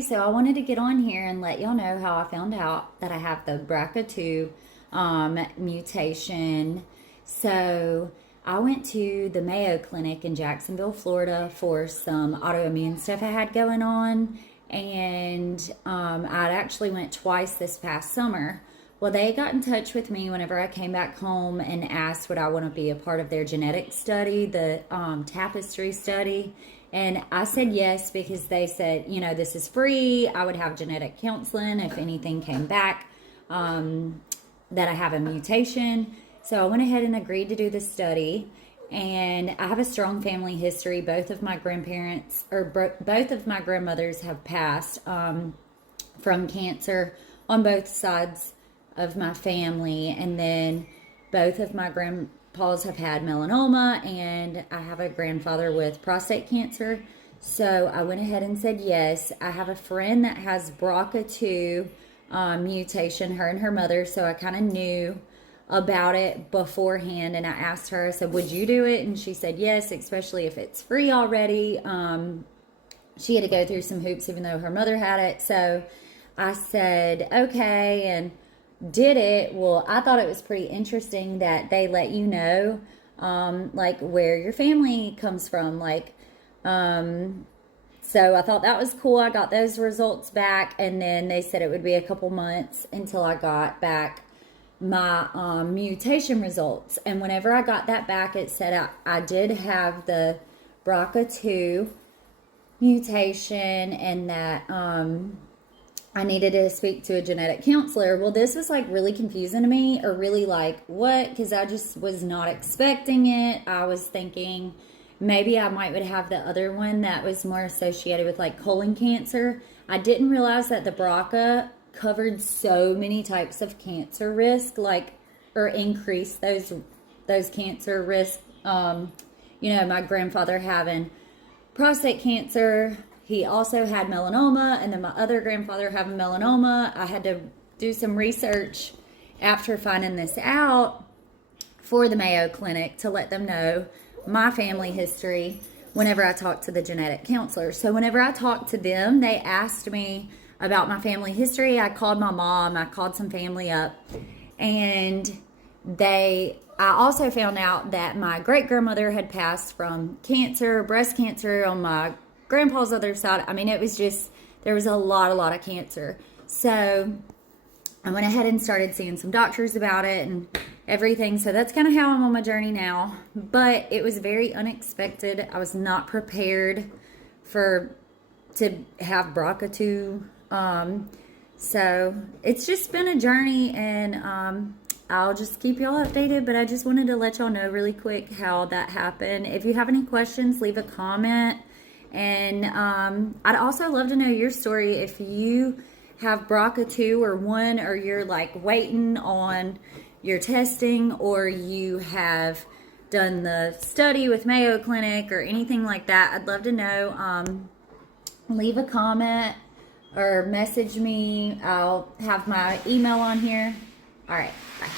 Hey, so I wanted to get on here and let y'all know how I found out that I have the brca2 mutation. So I went to the Mayo Clinic in Jacksonville, Florida for some autoimmune stuff I had going on. And I actually went twice this past summer. Well, they got in touch with me whenever I came back home and asked would I want to be a part of their genetic study, the Tapestry study. And I said yes because they said, you know, this is free. I would have genetic counseling if anything came back that I have a mutation. So I went ahead and agreed to do the study. And I have a strong family history. Both of my grandparents, or both of my grandmothers have passed from cancer on both sides of my family. And then both of my grandpas have had melanoma, and I have a grandfather with prostate cancer. So I went ahead and said yes. I have a friend that has brca2 mutation, her and her mother, so I kind of knew about it beforehand, and I asked her, I said, would you do it? And she said yes, especially if it's free already. She had to go through some hoops even though her mother had it. So I said okay, and did it. Well, I thought it was pretty interesting that they let you know like where your family comes from, like so I thought that was cool. I got those results back, and then they said it would be a couple months until I got back my mutation results. And whenever I got that back, it said I did have the brca2 mutation, and that I needed to speak to a genetic counselor. Well, this was like really confusing to me, or really like what, because I just was not expecting it. I was thinking maybe I might would have the other one that was more associated with like colon cancer. I didn't realize that the BRCA covered so many types of cancer risk, like, or increased those cancer risk. You know, my grandfather having prostate cancer, he also had melanoma, and then my other grandfather having melanoma. I had to do some research after finding this out for the Mayo Clinic to let them know my family history whenever I talked to the genetic counselor. So whenever I talked to them, they asked me about my family history. I called my mom, I called some family up, and I also found out that my great grandmother had passed from cancer, breast cancer on my grandpa's other side. I mean, it was just, there was a lot of cancer. So I went ahead and started seeing some doctors about it and everything. So that's kind of how I'm on my journey now. But it was very unexpected. I was not prepared to have brca2. So it's just been a journey, and I'll just keep y'all updated, but I just wanted to let y'all know really quick how that happened. If you have any questions, leave a comment. And I'd also love to know your story. If you have brca2 or one, or you're like waiting on your testing, or you have done the study with Mayo Clinic or anything like that, I'd love to know. Leave a comment or message me. I'll have my email on here. All right, bye.